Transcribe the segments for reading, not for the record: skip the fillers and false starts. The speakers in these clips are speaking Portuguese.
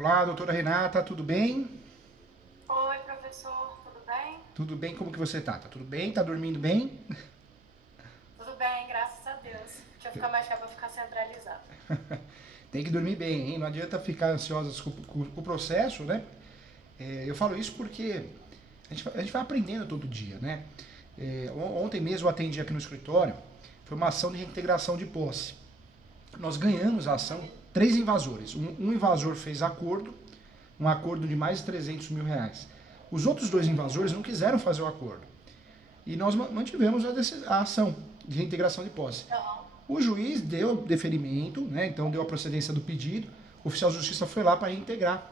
Olá, doutora Renata, tudo bem? Oi, professor, tudo bem? Tudo bem, como que você tá? Tá tudo bem? Tá dormindo bem? Tudo bem, graças a Deus. Deixa eu ficar mais quieto pra ficar centralizado. Tem que dormir bem, hein? Não adianta ficar ansiosa com o processo, né? Eu falo isso porque a gente vai aprendendo todo dia, né? Ontem mesmo eu atendi aqui no escritório, foi uma ação de reintegração de posse. Nós ganhamos a ação, três invasores. Um invasor fez acordo, um acordo de mais de 300 mil reais. Os outros dois invasores não quiseram fazer o acordo. E nós mantivemos a ação de reintegração de posse. Aham. O juiz deu deferimento, né, então deu a procedência do pedido, o oficial de justiça foi lá para reintegrar,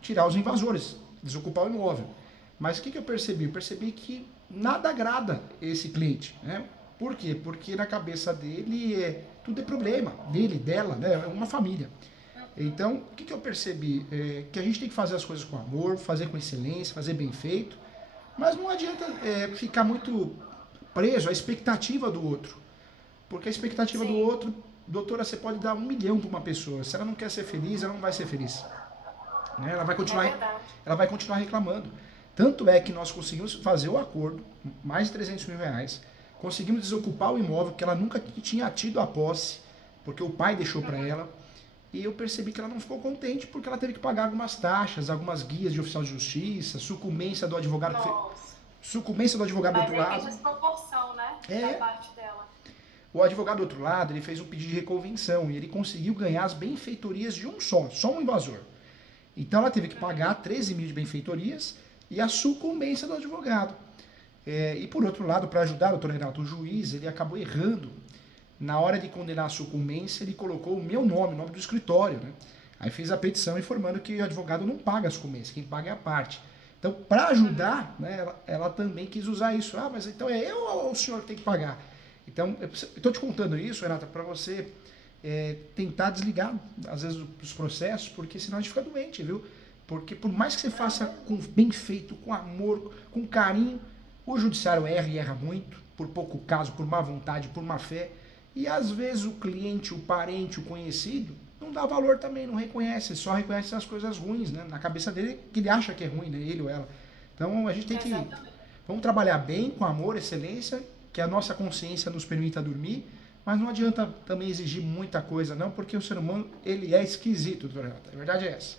tirar os invasores, desocupar o imóvel. Mas o que eu percebi? Eu percebi que nada agrada esse cliente. Né? Por quê? Porque na cabeça dele tudo é problema, dele, dela, né? É uma família. Então, o que eu percebi? Que a gente tem que fazer as coisas com amor, fazer com excelência, fazer bem feito, mas não adianta ficar muito preso à expectativa do outro. Porque a expectativa do Sim, outro, doutora, você pode dar 1 milhão para uma pessoa. Se ela não quer ser feliz, ela não vai ser feliz. Né? é verdade. Ela vai continuar reclamando. Tanto é que nós conseguimos fazer o acordo, mais de 300 mil reais, conseguimos desocupar o imóvel que ela nunca tinha tido a posse, porque o pai deixou para Uhum. ela. E eu percebi que ela não ficou contente porque ela teve que pagar algumas taxas, algumas guias de oficial de justiça, sucumbência do advogado que fez, Nossa. sucumbência do advogado do Vai outro ver que é lado. desproporção, né? Da É, parte dela. o advogado do outro lado, ele fez um pedido de reconvenção e ele conseguiu ganhar as benfeitorias de um só um invasor. Então ela teve que pagar 13 mil de benfeitorias e a sucumbência do advogado. E por outro lado, para ajudar o doutor Renato, o juiz, ele acabou errando. Na hora de condenar a sucumbência, ele colocou o meu nome, o nome do escritório. Né? Aí fez a petição informando que o advogado não paga a sucumbência, quem paga é a parte. Então, para ajudar, né, ela também quis usar isso. Ah, mas então é eu ou o senhor que tem que pagar? Então, eu estou te contando isso, Renata, para você tentar desligar, às vezes, os processos, porque senão a gente fica doente, viu? Porque por mais que você faça com bem feito, com amor, com carinho, o judiciário erra e erra muito, por pouco caso, por má vontade, por má fé. E às vezes o cliente, o parente, o conhecido, não dá valor também, não reconhece, só reconhece as coisas ruins, né? Na cabeça dele, que ele acha que é ruim, né? Ele ou ela. Então a gente tem que. Exatamente. Vamos trabalhar bem, com amor, excelência, que a nossa consciência nos permita dormir, mas não adianta também exigir muita coisa, não, porque o ser humano, ele é esquisito, doutora Renata. A verdade é essa.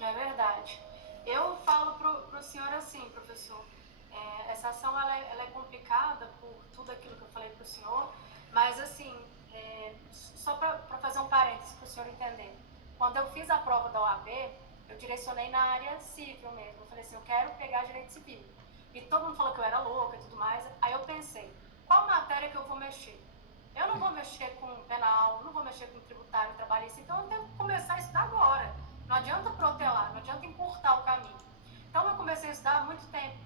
É verdade. Eu falo pro senhor assim, professor, essa ação ela é complicada por tudo aquilo que eu falei pro senhor, mas assim, só para fazer um parênteses para o senhor entender. Quando eu fiz a prova da OAB, eu direcionei na área civil mesmo. Eu falei assim, eu quero pegar direito civil. E todo mundo falou que eu era louca e tudo mais. Aí eu pensei, qual matéria que eu vou mexer? Eu não vou mexer com penal, não vou mexer com tributário, trabalhista, então eu tenho que começar a estudar agora. Não adianta protelar, não adianta encurtar o caminho. Então eu comecei a estudar há muito tempo.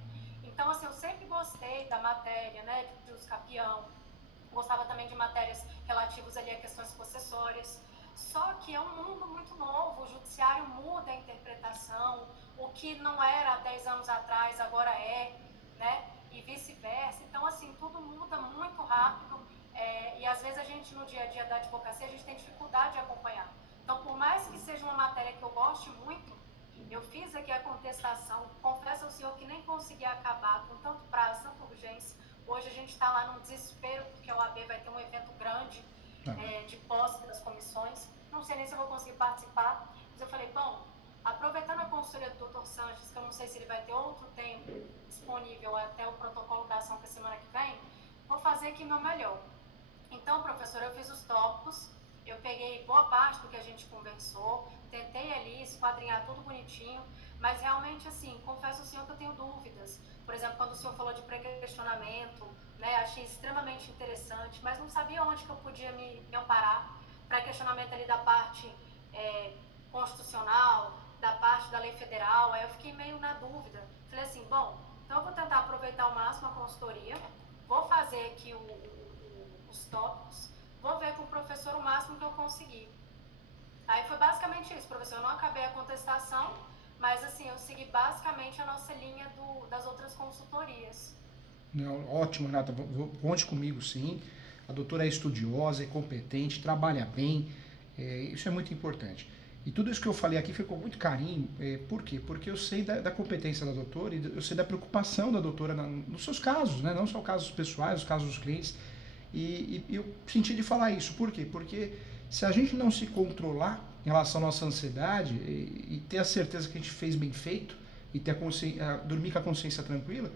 Então, assim, eu sempre gostei da matéria, né, de uso capião, gostava também de matérias relativas ali a questões possessórias. Só que é um mundo muito novo, o judiciário muda a interpretação, o que não era há 10 anos atrás agora é, né? E vice-versa. Então, assim, tudo muda muito rápido e às vezes a gente no dia a dia da advocacia a gente tem dificuldade de acompanhar. Então, por mais que seja uma matéria que eu goste muito, eu fiz aqui a contestação, confesso ao senhor que nem consegui acabar com tanto prazo, tanta urgência. Hoje a gente está lá num desespero, porque a OAB vai ter um evento grande Tá. de posse das comissões. Não sei nem se eu vou conseguir participar, mas eu falei, bom, aproveitando a consultoria do Dr. Sanches, que eu não sei se ele vai ter outro tempo disponível até o protocolo da ação que é semana que vem, vou fazer aqui meu melhor. Então, professor, eu fiz os tópicos, eu peguei boa parte do que a gente conversou, tentei ali esquadrinhar tudo bonitinho, mas realmente, assim, confesso ao senhor que eu tenho dúvidas. Por exemplo, quando o senhor falou de pré-questionamento, né, achei extremamente interessante, mas não sabia onde que eu podia me amparar. Pré-questionamento ali da parte é, constitucional, da parte da lei federal, aí eu fiquei meio na dúvida. Falei assim, bom, então eu vou tentar aproveitar ao máximo a consultoria, vou fazer aqui os tópicos, vou ver com o professor o máximo que eu conseguir. Aí foi basicamente isso, professor. Eu não acabei a contestação, mas assim, eu segui basicamente a nossa linha das outras consultorias. Não, ótimo, Renata. Conte comigo, sim. A doutora é estudiosa, é competente, trabalha bem. Isso é muito importante. E tudo isso que eu falei aqui ficou muito carinho. Por quê? Porque eu sei da competência da doutora e eu sei da preocupação da doutora nos seus casos, né? Não só casos pessoais, os casos dos clientes. E eu senti de falar isso. Por quê? Porque se a gente não se controlar em relação à nossa ansiedade e ter a certeza que a gente fez bem feito e ter dormir com a consciência tranquila,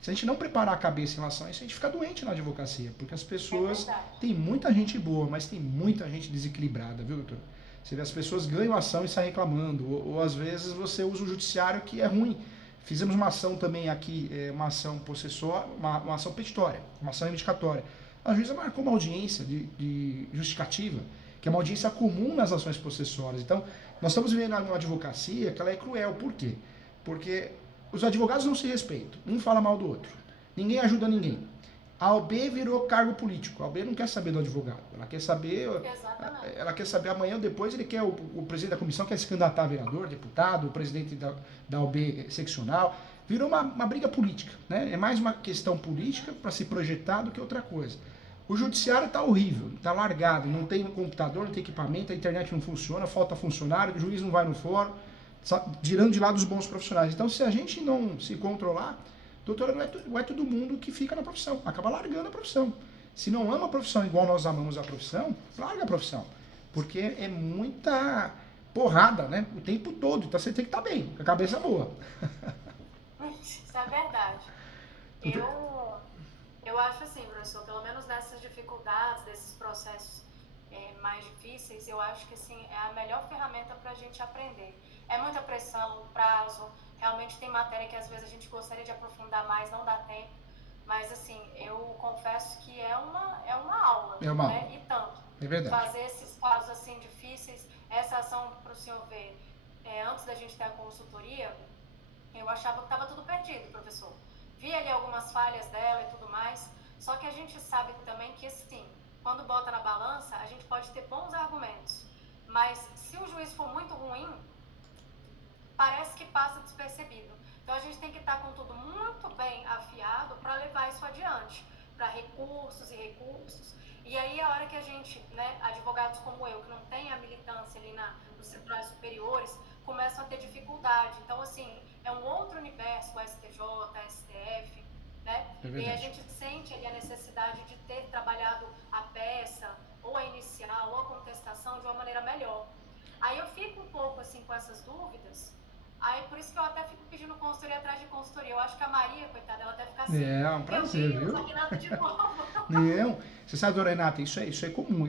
se a gente não preparar a cabeça em relação a isso, a gente fica doente na advocacia. Porque as pessoas... Tem muita gente boa, mas tem muita gente desequilibrada, viu, doutor? Você vê, as pessoas ganham ação e saem reclamando. Ou às vezes você usa o judiciário que é ruim. Fizemos uma ação também aqui, uma ação possessória, uma ação petitória, uma ação reivindicatória. A juíza marcou uma audiência de justificativa, que é uma audiência comum nas ações possessórias. Então, nós estamos vivendo uma advocacia que ela é cruel. Por quê? Porque os advogados não se respeitam. Um fala mal do outro. Ninguém ajuda ninguém. A OAB virou cargo político. A OAB não quer saber do advogado. Ela quer saber amanhã ou depois, ele quer o presidente da comissão quer se candidatar a vereador, deputado, o presidente da OAB seccional. Virou uma briga política, né? É mais uma questão política para se projetar do que outra coisa. O judiciário está horrível, está largado, não tem computador, não tem equipamento, a internet não funciona, falta funcionário, o juiz não vai no fórum, tirando de lado os bons profissionais. Então, se a gente não se controlar, doutora, não é todo mundo que fica na profissão, acaba largando a profissão. Se não ama a profissão igual nós amamos a profissão, larga a profissão. Porque é muita porrada, né? O tempo todo. Então você tem que estar bem, com a cabeça boa. Isso é verdade. Eu acho assim, professor, pelo menos nessas dificuldades, desses processos mais difíceis, eu acho que assim, é a melhor ferramenta para a gente aprender. É muita pressão, prazo, realmente tem matéria que às vezes a gente gostaria de aprofundar mais, não dá tempo. Mas assim, eu confesso que é uma aula, é uma né? aula. E tanto. É verdade. Fazer esses casos assim difíceis, essa ação para o senhor ver, antes da gente ter a consultoria, eu achava que estava tudo perdido, professor. Vi ali algumas falhas dela e tudo mais, só que a gente sabe também que, assim, quando bota na balança, a gente pode ter bons argumentos, mas se o juiz for muito ruim, parece que passa despercebido. Então a gente tem que estar com tudo muito bem afiado para levar isso adiante, para recursos e recursos. E aí a hora que a gente, né, advogados como eu, que não tem a militância ali nos tribunais superiores, começam a ter dificuldade. Então, assim, é um outro universo, o STJ, a STF, né? E a gente sente ali a necessidade de ter trabalhado a peça, ou a inicial, ou a contestação de uma maneira melhor. Aí eu fico um pouco, assim, com essas dúvidas. Aí por isso que eu até fico pedindo consultoria atrás de consultoria. Eu acho que a Maria, coitada, ela deve ficar assim. É um prazer, viu? De novo. Não, você sabe, dona Renata, isso é comum.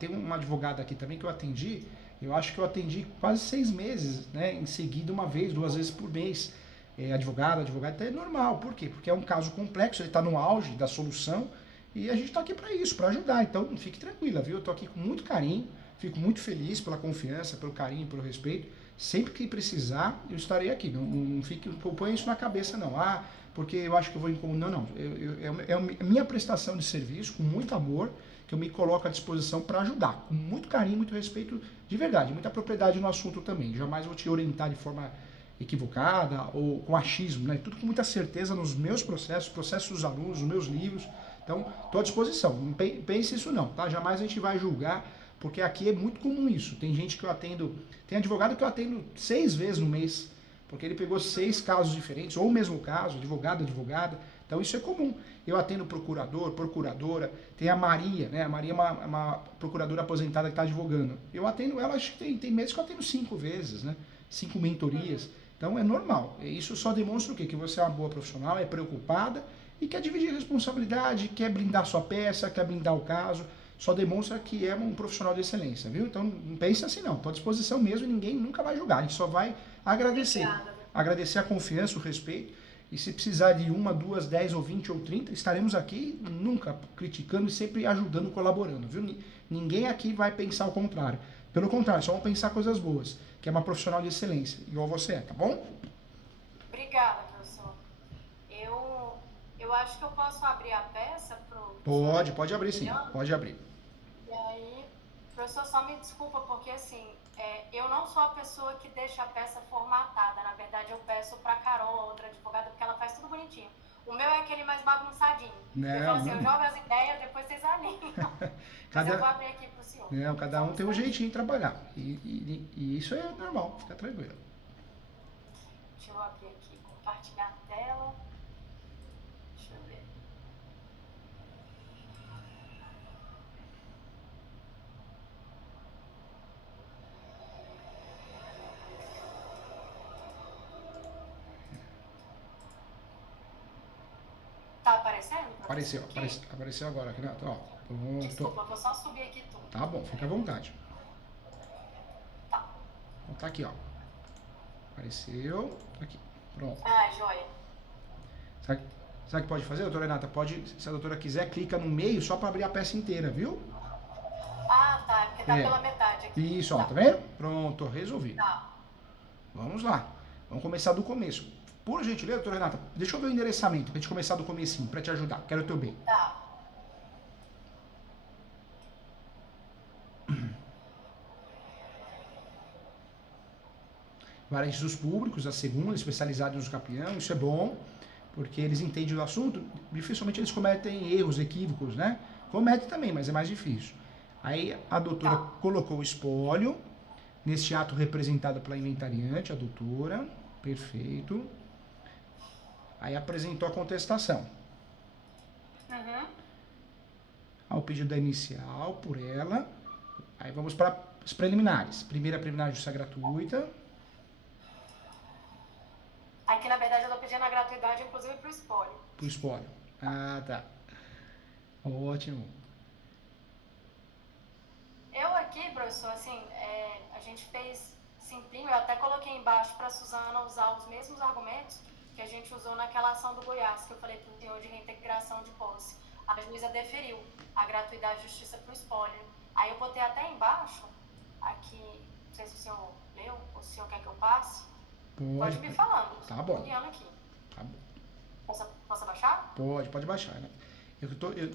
Tem uma advogada aqui também que eu atendi. Eu acho que eu atendi quase 6 meses, né? Em seguida, 1 vez, 2 vezes por mês. Advogado, então é normal. Por quê? Porque é um caso complexo, ele está no auge da solução e a gente está aqui para isso, para ajudar. Então, fique tranquila, viu? Eu estou aqui com muito carinho, fico muito feliz pela confiança, pelo carinho, pelo respeito. Sempre que precisar, eu estarei aqui. Não ponha isso na cabeça, não. Porque eu acho que eu vou incomodar. Não. É a minha prestação de serviço, com muito amor, que eu me coloco à disposição para ajudar. Com muito carinho, muito respeito, de verdade. Muita propriedade no assunto também. Jamais vou te orientar de forma equivocada ou com achismo, né? Tudo com muita certeza nos meus processos dos alunos, nos meus livros. Então, estou à disposição. Não pense isso não, tá? Jamais a gente vai julgar, porque aqui é muito comum isso. Tem gente que eu atendo, tem advogado que eu atendo 6 vezes no mês, porque ele pegou 6 casos diferentes, ou o mesmo caso, advogado, advogada. Então isso é comum. Eu atendo procurador, procuradora, tem a Maria, né? A Maria é uma procuradora aposentada que está advogando. Eu atendo ela, acho que tem meses que eu atendo 5 vezes, né? 5 mentorias. Então é normal. Isso só demonstra o quê? Que você é uma boa profissional, é preocupada e quer dividir responsabilidade, quer blindar sua peça, quer blindar o caso. Só demonstra que é um profissional de excelência, viu? Então não pense assim não, estou à disposição mesmo e ninguém nunca vai julgar, a gente só vai agradecer. Obrigada. Agradecer a confiança, o respeito, e se precisar de 1, 2, 10 ou 20 ou 30, estaremos aqui nunca criticando e sempre ajudando, colaborando, viu? Ninguém aqui vai pensar o contrário. Pelo contrário, só vão pensar coisas boas, que é uma profissional de excelência, igual você é, tá bom? Obrigada, professor. Eu acho que eu posso abrir a peça pro... Pode abrir sim, pode abrir. E aí, professor, só me desculpa, porque assim, eu não sou a pessoa que deixa a peça formatada. Na verdade, eu peço pra Carol, a outra advogada, porque ela faz tudo bonitinho. O meu é aquele mais bagunçadinho. Eu falo assim, eu jogo as ideias, depois vocês alinham. Mas eu vou abrir aqui pro senhor. Não, cada um tem um jeitinho de trabalhar. E isso é normal, fica tranquilo. Deixa eu abrir aqui, compartilhar a tela. Deixa eu ver. Tá aparecendo? Apareceu agora, Renato. Ó, pronto. Desculpa, vou só subir aqui tudo. Tá bom, fica à vontade. Tá. Então tá aqui, ó. Apareceu. Tá aqui. Pronto. Ah, joia. Sabe o que pode fazer, doutora Renata? Pode, se a doutora quiser, clica no meio só para abrir a peça inteira, viu? Ah, tá. Porque tá pela metade aqui. Isso, ó, tá vendo? Pronto, resolvido. Tá. Vamos lá. Vamos começar do começo. Por gentileza, doutora Renata, deixa eu ver o endereçamento pra gente começar do comecinho, pra te ajudar. Quero o teu bem. Tá. Varejos públicos, a segunda, especializada em uso capião, isso é bom, porque eles entendem do assunto, dificilmente eles cometem erros, equívocos, né? Cometem também, mas é mais difícil. Aí a doutora colocou o espólio, neste ato representado pela inventariante, a doutora, perfeito. Aí apresentou a contestação. Uhum. Ao pedido da inicial, por ela. Aí vamos para os preliminares. Primeira preliminar de justiça gratuita. Aqui, na verdade, eu tô pedindo a gratuidade, inclusive, pro espólio. Pro espólio. Ah, tá. Ótimo. Eu aqui, professor, assim, a gente fez simplinho, eu até coloquei embaixo para a Suzana usar os mesmos argumentos que a gente usou naquela ação do Goiás, que eu falei para o senhor de reintegração de posse. A juíza deferiu a gratuidade de justiça para o espólio. Aí eu botei até embaixo, aqui, não sei se o senhor leu, ou se o senhor quer que eu passe. Pode me falando. Tá bom. Aqui. Tá bom. Posso abaixar? Pode baixar, né?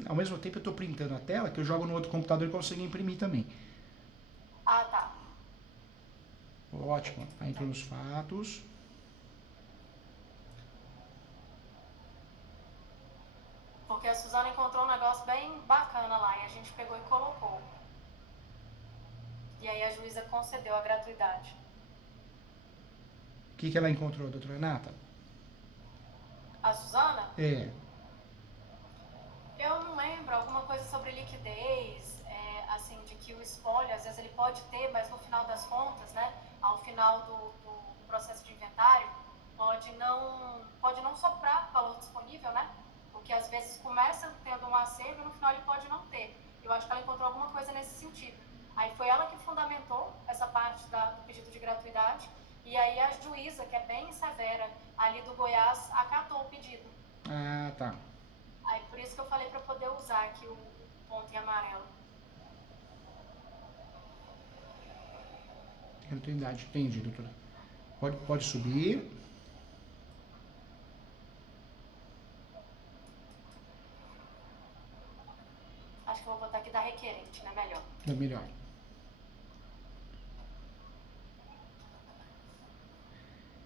Ao mesmo tempo eu estou printando a tela, que eu jogo no outro computador e consigo imprimir também. Ah, tá. Ótimo. Aí entrou nos fatos. Porque a Suzana encontrou um negócio bem bacana lá e a gente pegou e colocou. E aí a juíza concedeu a gratuidade. O que ela encontrou, doutora Renata? A Suzana? É. Eu não lembro, alguma coisa sobre liquidez, assim, de que o espólio, às vezes ele pode ter, mas no final das contas, né, ao final do processo de inventário, pode não sobrar valor disponível, né? Porque às vezes começa tendo um acervo e no final ele pode não ter. Eu acho que ela encontrou alguma coisa nesse sentido. Aí foi ela que fundamentou essa parte do pedido de gratuidade, e aí a juíza, que é bem severa, ali do Goiás, acatou o pedido. Ah, tá. Aí por isso que eu falei para poder usar aqui o ponto em amarelo. Gratuidade, entendi, doutora. Pode subir. Acho que eu vou botar aqui da requerente, né? Melhor. É melhor.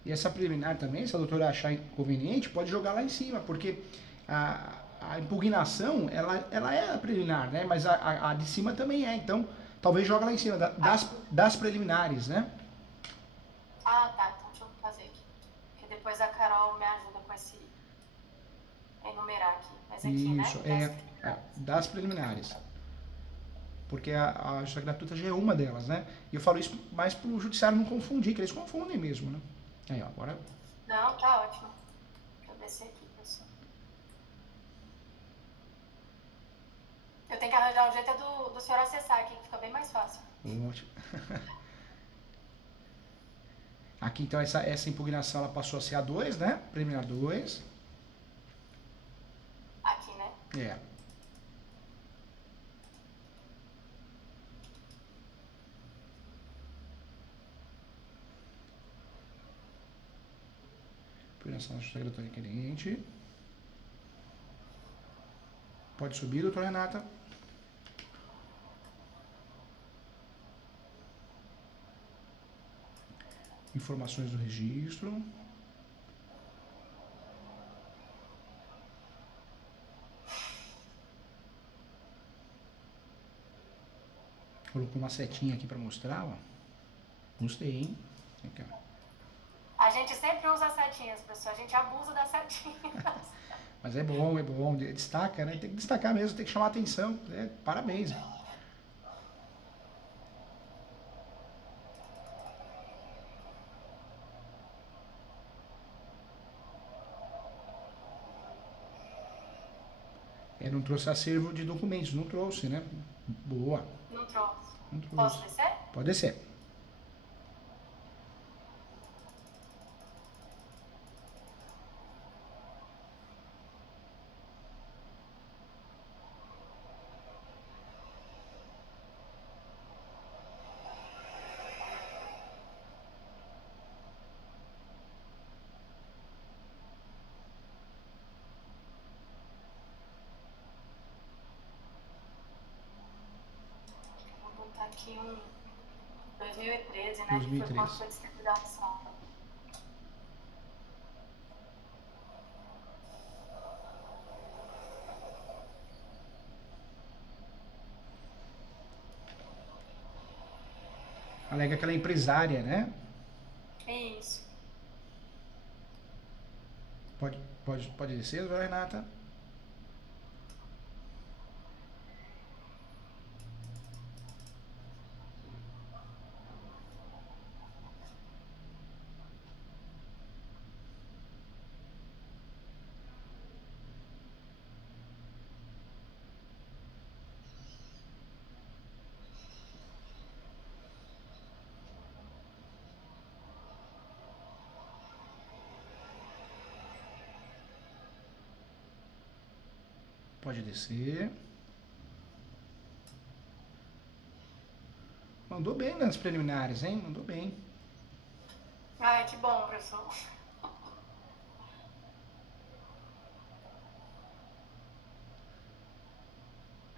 E essa preliminar também, se a doutora achar inconveniente, pode jogar lá em cima, porque a impugnação, ela é a preliminar, né? Mas a de cima também é. Então, talvez joga lá em cima, das preliminares, né? Ah, tá. Então deixa eu fazer aqui. Porque depois a Carol me ajuda com esse enumerar aqui. Mas aqui, isso, né? Das preliminares. Porque a justiça gratuita já é uma delas, né? E eu falo isso mais para o judiciário não confundir, que eles confundem mesmo, né? Aí, ó, agora... Não, tá ótimo. Deixa eu descer aqui, pessoal. Eu tenho que arranjar um jeito do senhor acessar aqui, que fica bem mais fácil. Ótimo. Aqui, então, essa impugnação ela passou a ser a 2, né? Preliminar 2. Aqui, né? É. Impugnação da justiça gratuita requerente. Pode subir, doutora Renata. Informações do registro. Colocou uma setinha aqui para mostrar, ó. Gostei, hein? Aqui, ó. A gente sempre usa setinhas, pessoal. A gente abusa das setinhas. Mas é bom. Destaca, né? Tem que destacar mesmo, tem que chamar atenção. Parabéns. Não trouxe acervo de documentos, não trouxe, né? Boa. Não trouxe. Não trouxe. Posso descer? Pode descer. Vou botar aqui um 2013, né? 2013. Que foi quando foi distribuída a sala. Alega que ela é empresária, né? Isso. Pode descer, doutora Renata? Pode descer. Mandou bem nas preliminares, hein? Mandou bem. Ah, que bom, professor.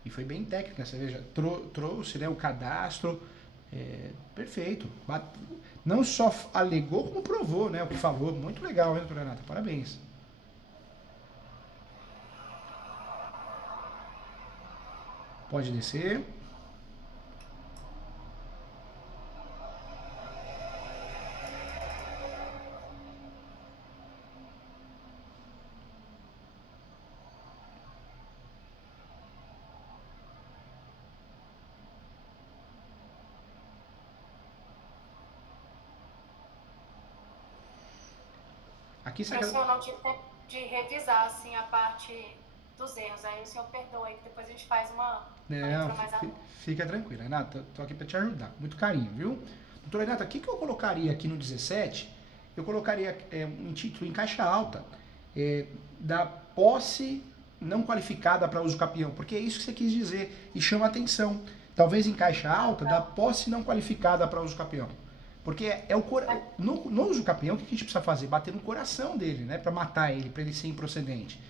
E foi bem técnica, você veja. Trouxe, né, o cadastro. Perfeito. Não só alegou, como provou, né? O que falou. Muito legal, hein, doutora Renata? Parabéns. Pode descer. Aqui você Professor, eu não tive tempo de revisar assim, a parte dos erros. Aí o senhor perdoa aí, que depois a gente faz uma leitura mais a fundo. Fica tranquila, Renata. Tô aqui para te ajudar. Com muito carinho, viu? Doutora Renata, o que eu colocaria aqui no 17? Eu colocaria um título em caixa alta da posse não qualificada para uso capião, porque é isso que você quis dizer e chama atenção. Talvez em caixa alta da posse não qualificada para uso capião. Porque no uso capião, o que a gente precisa fazer? Bater no coração dele, né? Para matar ele, para ele ser improcedente.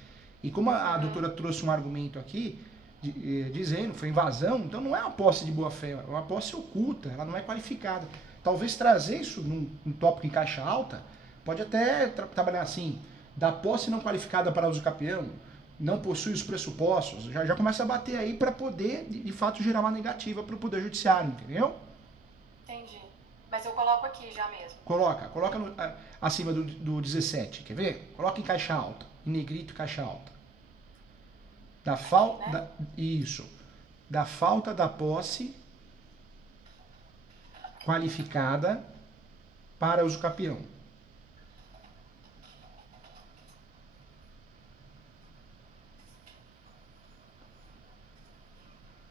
E como a doutora trouxe um argumento aqui, dizendo que foi invasão, então não é uma posse de boa fé, é uma posse oculta, ela não é qualificada. Talvez trazer isso num tópico em caixa alta, pode até trabalhar assim, da posse não qualificada para uso capião, não possui os pressupostos, já começa a bater aí para poder, de fato, gerar uma negativa para o Poder Judiciário, entendeu? Entendi. Mas eu coloco aqui já mesmo. Coloca acima do 17, quer ver? Coloca em caixa alta, em negrito caixa alta. Isso. Da falta da posse qualificada para uso capião.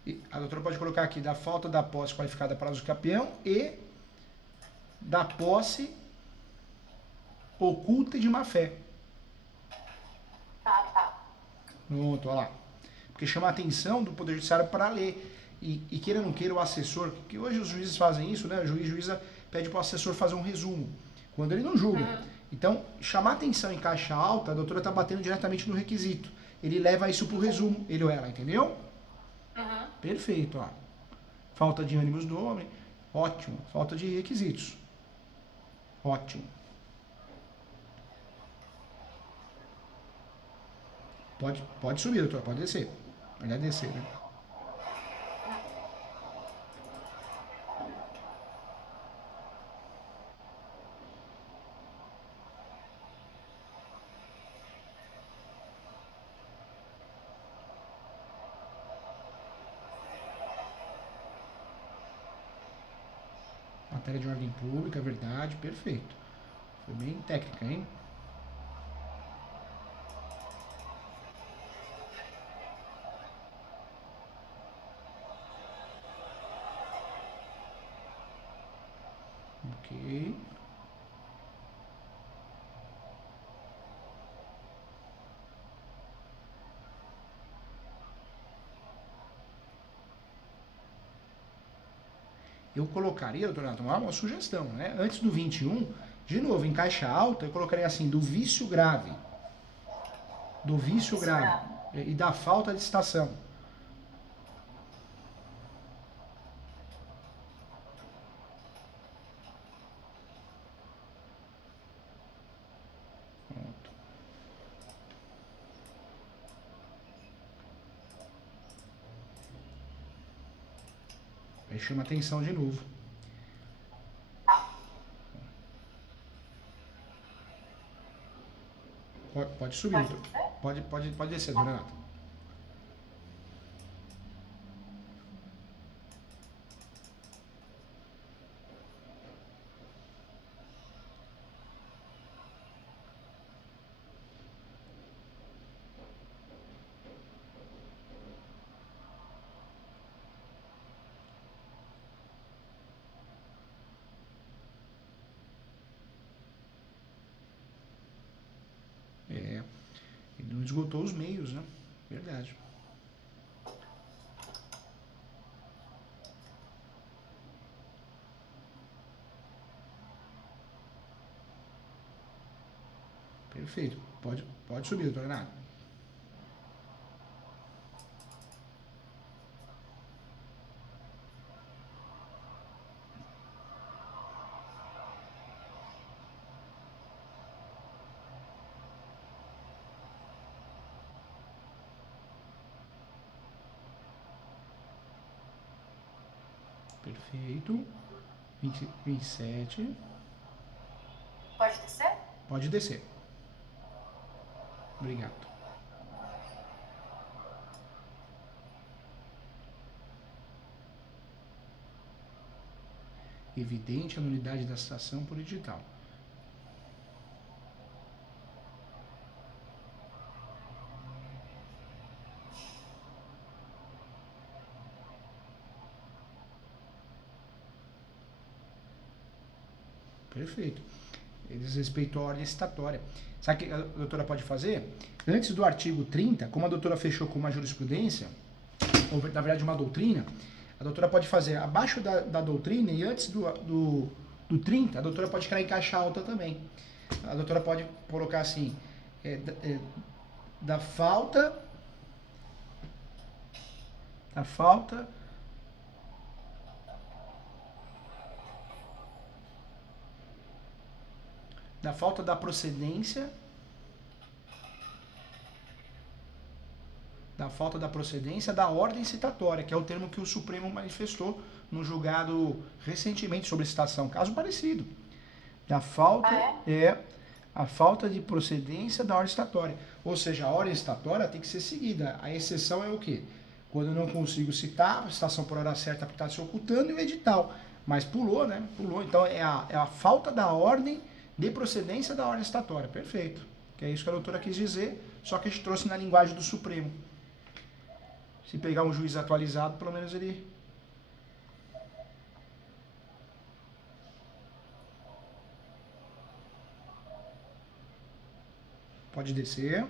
E a doutora pode colocar aqui da falta da posse qualificada para uso capião e da posse oculta e de má fé. Tá. Pronto, olha lá. Porque chama a atenção do Poder Judiciário para ler. E queira ou não queira o assessor, que hoje os juízes fazem isso, né? O juíza pede para o assessor fazer um resumo, quando ele não julga. Então, chamar atenção em caixa alta, a doutora está batendo diretamente no requisito. Ele leva isso para o resumo, ele ou ela, entendeu? Perfeito, ó. Falta de ânimos do homem, ótimo. Falta de requisitos, ótimo. Pode subir, doutora, pode descer. Pode descer, né? matéria de ordem pública, verdade, perfeito. Foi bem técnica, hein? Ok. Eu colocaria, doutor Renato, uma sugestão, né? Antes do 21, de novo, em caixa alta, eu colocaria assim, do vício grave. Do vício grave. E da falta de estação. Pronto. Aí chama atenção de novo. Pode subir, doutor. Pode descer, doutor Renato. É, ele não esgotou os meios, né? Verdade. Perfeito. Pode subir, doutor Renato. Perfeito. 27. Pode descer? Pode descer. Obrigado. Evidente a nulidade da citação por edital. Perfeito. Eles respeitam a ordem citatória. Sabe o que a doutora pode fazer? Antes do artigo 30, como a doutora fechou com uma jurisprudência, ou na verdade uma doutrina, a doutora pode fazer abaixo da doutrina e antes do 30, a doutora pode criar em caixa alta também. A doutora pode colocar assim, da falta da procedência da ordem citatória, que é o termo que o Supremo manifestou no julgado recentemente sobre citação, caso parecido. A falta de procedência da ordem citatória. Ou seja, a ordem citatória tem que ser seguida. A exceção é o quê? Quando eu não consigo citar, a citação por hora certa porque está se ocultando e o edital. Mas pulou, né? Pulou. Então é a falta da ordem de procedência da ordem citatória. Perfeito. Que é isso que a doutora quis dizer, só que a gente trouxe na linguagem do Supremo. Se pegar um juiz atualizado, pelo menos ele... Pode descer.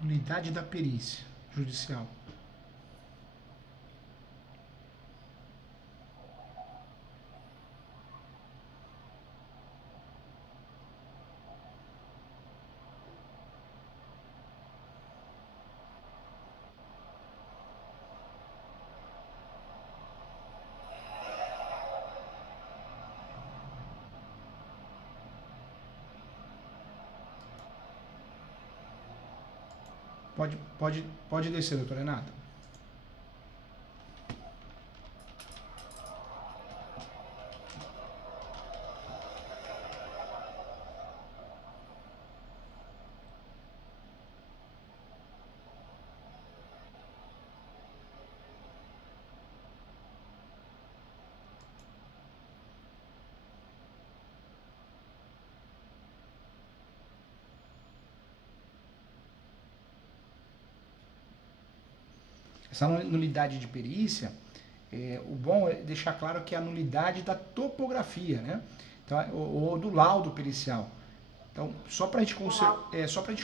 Unidade da perícia judicial. Pode descer, doutora Renata. Essa nulidade de perícia, o bom é deixar claro que é a nulidade da topografia, né? Então, ou do laudo pericial. Então, só para a gente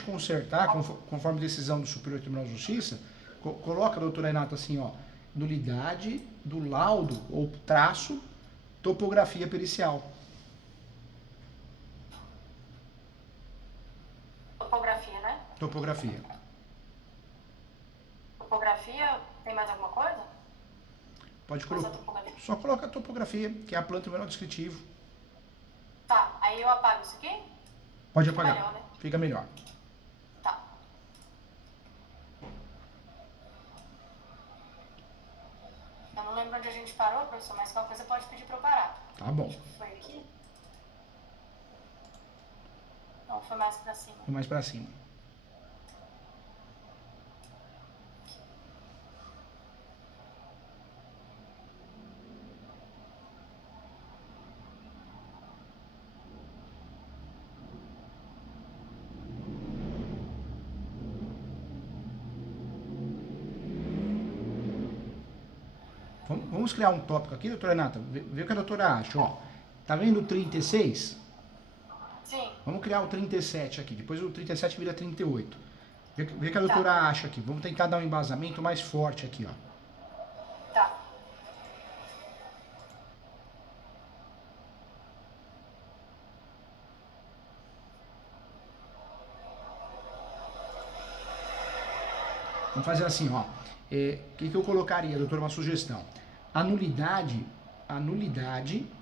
consertar, conforme decisão do Superior Tribunal de Justiça, coloca, doutora Renata, assim, ó, nulidade do laudo ou traço topografia pericial. Topografia, né? Topografia. Topografia, tem mais alguma coisa? Pode colocar. Só coloca a topografia, que é a planta menor descritivo. Tá, aí eu apago isso aqui? Pode apagar. Melhor, né? Fica melhor. Tá. Eu não lembro onde a gente parou, professor, mas qualquer coisa pode pedir pra eu parar. Tá bom. Acho que foi aqui? Não, foi mais pra cima. Foi mais pra cima. Vamos criar um tópico aqui, doutora Renata? Vê o que a doutora acha, ó. Tá vendo o 36? Sim. Vamos criar o 37 aqui, depois o 37 vira 38. Vê o que a doutora acha aqui. Vamos tentar dar um embasamento mais forte aqui, ó. Tá. Vamos fazer assim, ó. O que eu colocaria, doutora, uma sugestão? A nulidade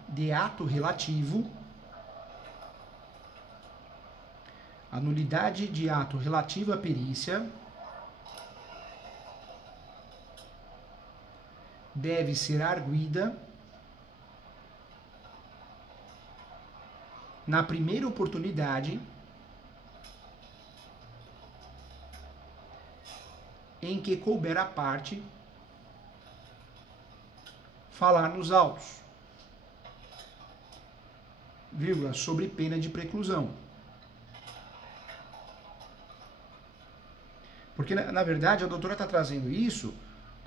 de ato relativo. A nulidade de ato relativo à perícia deve ser arguida na primeira oportunidade em que couber à parte falar nos autos, vírgula, sobre pena de preclusão. Porque, na verdade, a doutora está trazendo isso,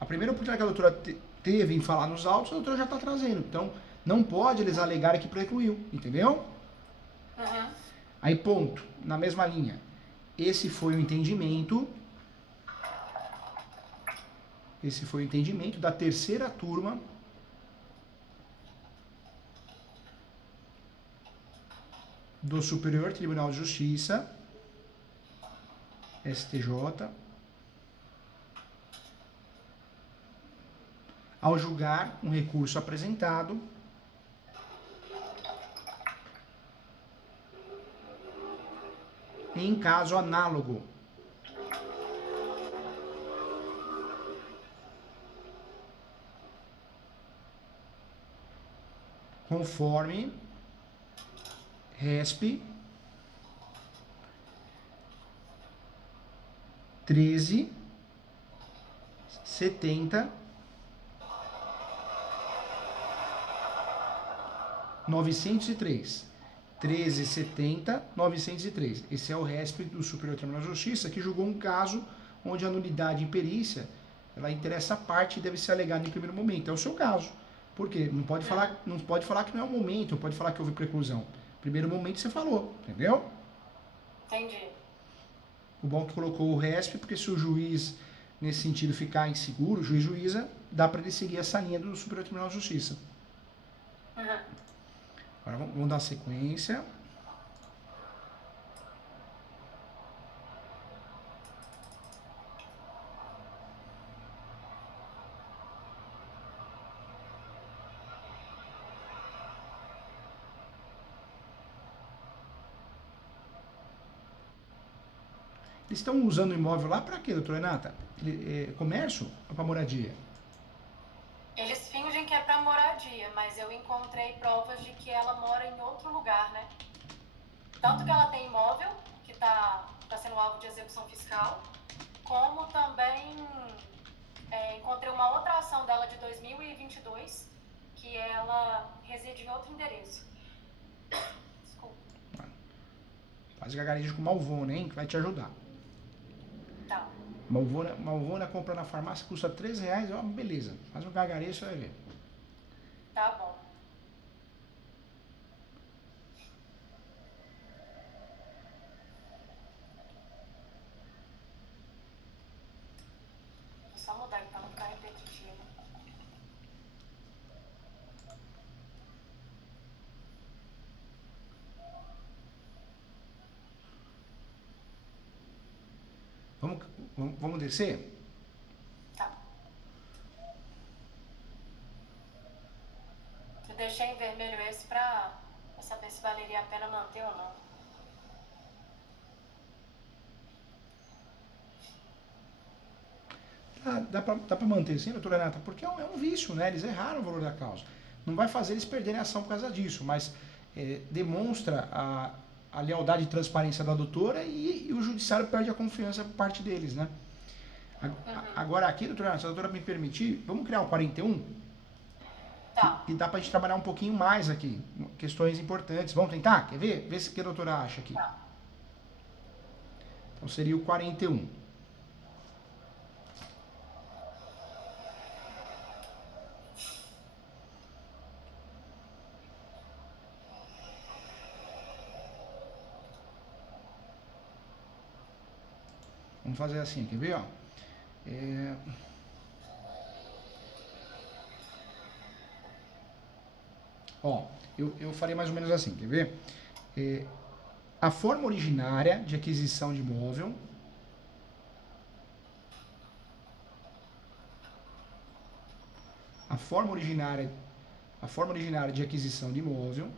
a primeira oportunidade que a doutora teve em falar nos autos, a doutora já está trazendo. Então, não pode eles alegarem que precluiu, entendeu? Uhum. Aí, ponto, na mesma linha. Esse foi o entendimento da terceira turma do Superior Tribunal de Justiça, STJ, ao julgar um recurso apresentado em caso análogo conforme RESP 1370 903. 1370 903. Esse é o RESP do Superior Tribunal de Justiça, que julgou um caso onde a nulidade em perícia ela interessa a parte e deve ser alegada em primeiro momento. É o seu caso. Por quê? Não pode falar que não é o momento, não pode falar que houve preclusão. Primeiro momento você falou, entendeu? Entendi. O bom é que colocou o RESP, porque se o juiz, nesse sentido, ficar inseguro, o juiz juíza, dá para ele seguir essa linha do Superior Tribunal de Justiça. Uhum. Agora vamos dar sequência. Eles estão usando o imóvel lá para quê, doutora Renata? Comércio ou para moradia? Eles fingem que é para moradia, mas eu encontrei provas de que ela mora em outro lugar, né? Tanto que ela tem imóvel, que está sendo alvo de execução fiscal, como também encontrei uma outra ação dela de 2022, que ela reside em outro endereço. Desculpa. Faz gargarejo com Malvona, hein? Que vai te ajudar. Tá. Malvona compra na farmácia, custa R$3, ó, beleza. Faz um gargarejo, você vai ver. Tá bom. Vou só mudar aqui pra não ficar repetitivo. Vamos descer? Tá. Eu deixei em vermelho esse pra saber se valeria a pena manter ou não. Dá pra manter sim, doutora Renata, porque é um vício, né? Eles erraram o valor da causa. Não vai fazer eles perderem a ação por causa disso, mas demonstra a lealdade e transparência da doutora e o judiciário perde a confiança por parte deles, né? Agora aqui, doutora Renata, se a doutora me permitir, vamos criar um 41? Tá. E dá pra gente trabalhar um pouquinho mais aqui, questões importantes. Vamos tentar? Quer ver? Vê se que a doutora acha aqui. Tá. Então seria o 41. Vamos fazer assim, quer ver? Ó? Ó, eu farei mais ou menos assim, quer ver? A forma originária de aquisição de imóvel a forma originária de aquisição de imóvel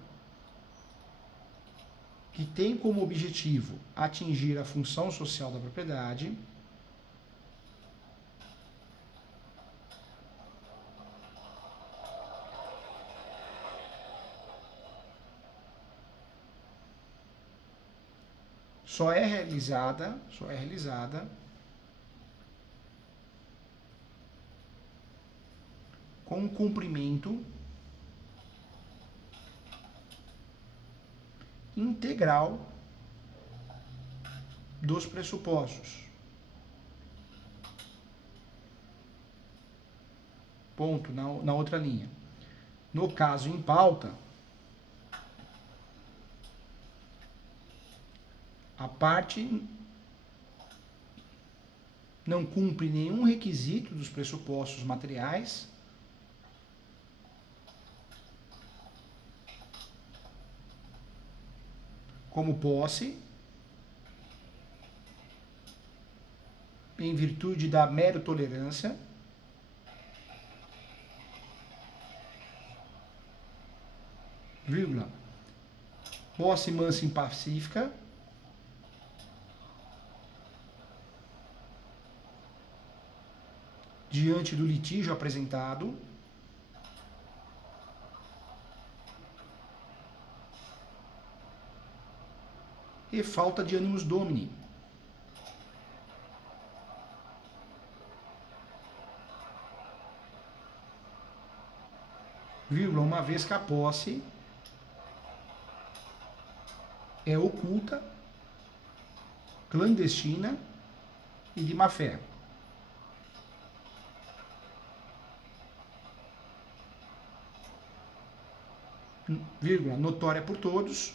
que tem como objetivo atingir a função social da propriedade só é realizada com o cumprimento integral dos pressupostos. Ponto, na outra linha. No caso em pauta, a parte não cumpre nenhum requisito dos pressupostos materiais como posse, em virtude da mera tolerância, vírgula, posse mansa e pacífica, diante do litígio apresentado, e falta de animus domini. Vírgula, uma vez que a posse é oculta, clandestina e de má fé. Vírgula, notória por todos,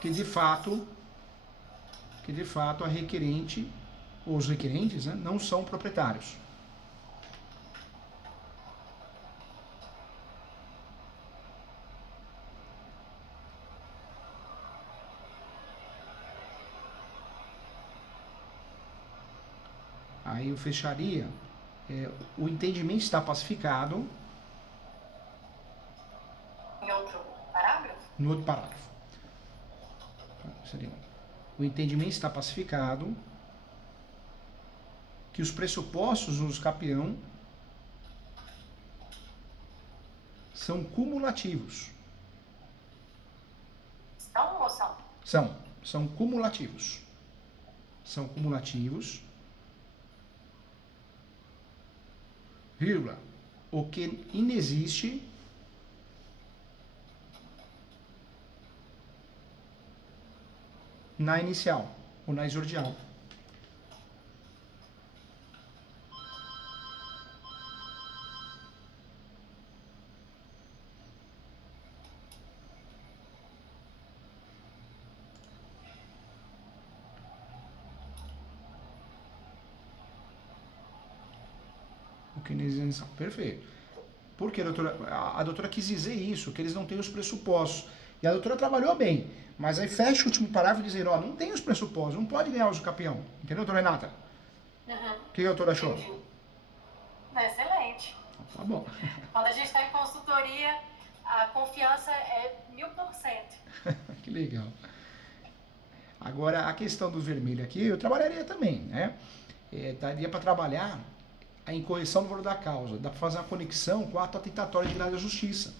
que de fato a requerente ou os requerentes, né, não são proprietários. Aí eu fecharia o entendimento está pacificado. Em outro parágrafo? No outro parágrafo. Seria, o entendimento está pacificado que os pressupostos do uso capião são cumulativos. São ou são? São cumulativos. São cumulativos, vírgula, o que inexiste na inicial ou na exordial. Perfeito. Por que, doutora? A doutora quis dizer isso, que eles não têm os pressupostos. E a doutora trabalhou bem, mas aí fecha o último parágrafo dizendo, ó, não tem os pressupostos, não pode ganhar uso capião. Entendeu, doutora Renata? Uhum. O que a doutora achou? Entendi. Excelente. Tá bom. Quando a gente está em consultoria, a confiança é 1000%. Que legal. Agora, a questão do vermelho aqui, eu trabalharia também, né? Daria para trabalhar a incorreção do valor da causa. Dá para fazer uma conexão com o ato atentatório de grave da justiça.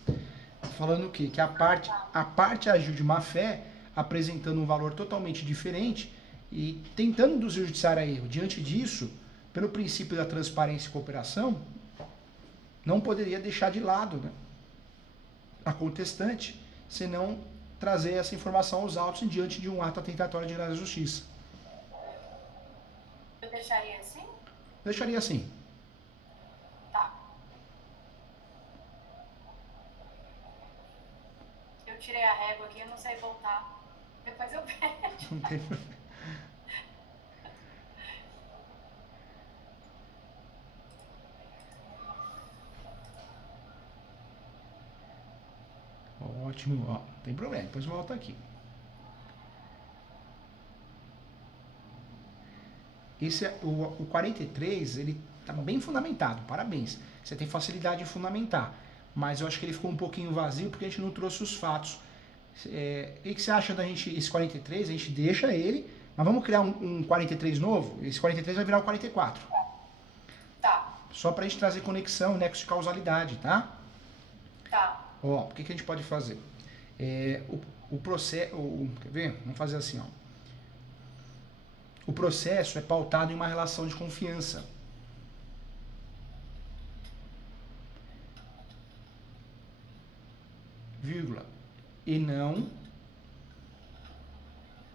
Falando o quê? Que a parte agiu de má fé, apresentando um valor totalmente diferente e tentando induzir o judiciário a erro. Diante disso, pelo princípio da transparência e cooperação, não poderia deixar de lado, né, a contestante, senão trazer essa informação aos autos diante de um ato atentatório de grave da justiça. Eu deixaria assim? Deixaria assim. Tá. Eu tirei a régua aqui, eu não sei voltar. Depois eu vejo. Não tem problema. Ótimo, ó, não tem problema, depois volta aqui. Esse é o 43, ele tá bem fundamentado, parabéns. Você tem facilidade em fundamentar, mas eu acho que ele ficou um pouquinho vazio porque a gente não trouxe os fatos. O que você acha da gente, esse 43, a gente deixa ele, mas vamos criar um 43 novo? Esse 43 vai virar o 44. Tá. Só pra gente trazer conexão, nexo de causalidade, tá? Tá. Ó, o que a gente pode fazer? O processo, quer ver? Vamos fazer assim, ó. O processo é pautado em uma relação de confiança. Vírgula. E não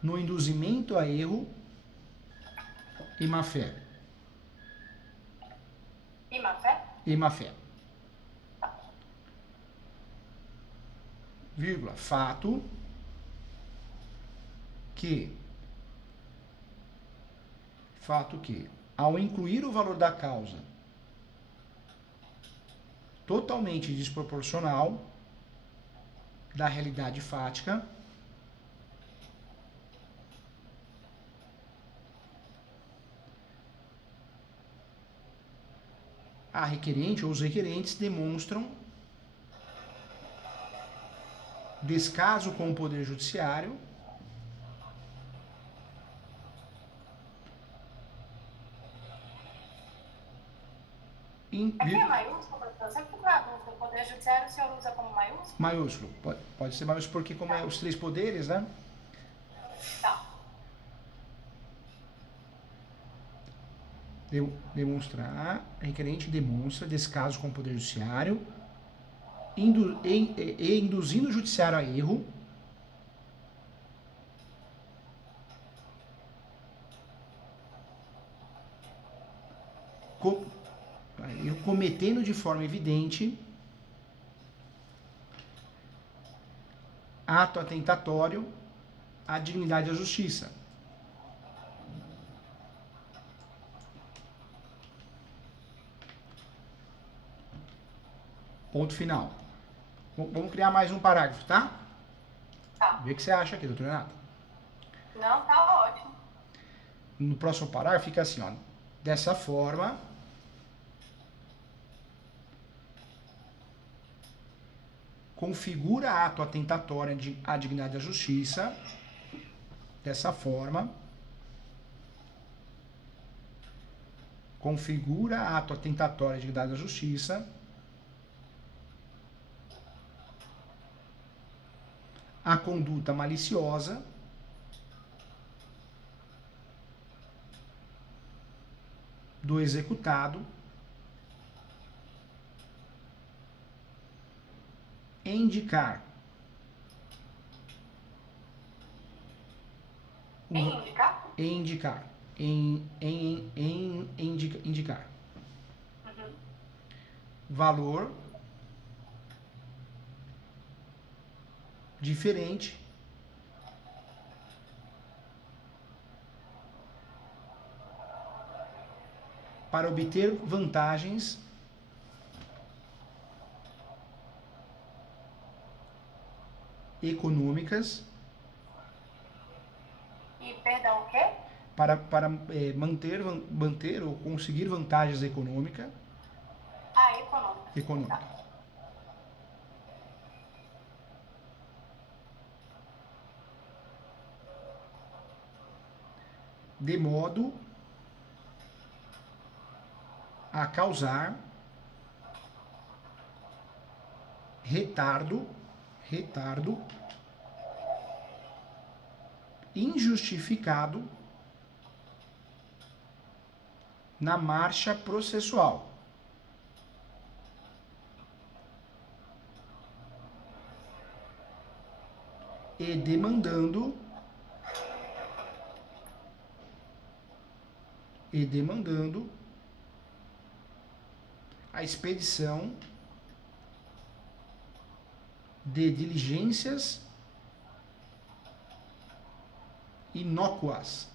no induzimento a erro e má fé. E má fé? E má fé. Vírgula. Fato que, ao incluir o valor da causa totalmente desproporcional da realidade fática, a requerente ou os requerentes demonstram descaso com o Poder Judiciário Aqui é maiúsculo, eu sempre fico na dúvida. O Poder Judiciário o senhor usa como maiúsculo? maiúsculo. Pode ser maiúsculo porque como é os três poderes, né? Tá. Demonstrar, a requerente demonstra descaso com o Poder Judiciário induzindo o Judiciário a erro cometendo de forma evidente ato atentatório à dignidade da justiça. Ponto final. Vamos criar mais um parágrafo, tá? Tá. Vê o que você acha aqui, doutora Renata. Não, tá ótimo. No próximo parágrafo fica assim, ó. Dessa forma, configura ato atentatório à dignidade da justiça, dessa forma, configura ato atentatório à dignidade da justiça, a conduta maliciosa, do executado indicar indicar valor diferente para obter vantagens econômicas E, perdão, o quê? para manter ou conseguir vantagens econômicas. Econômica. Tá. De modo a causar retardo injustificado na marcha processual. E demandando a expedição de diligências inócuas.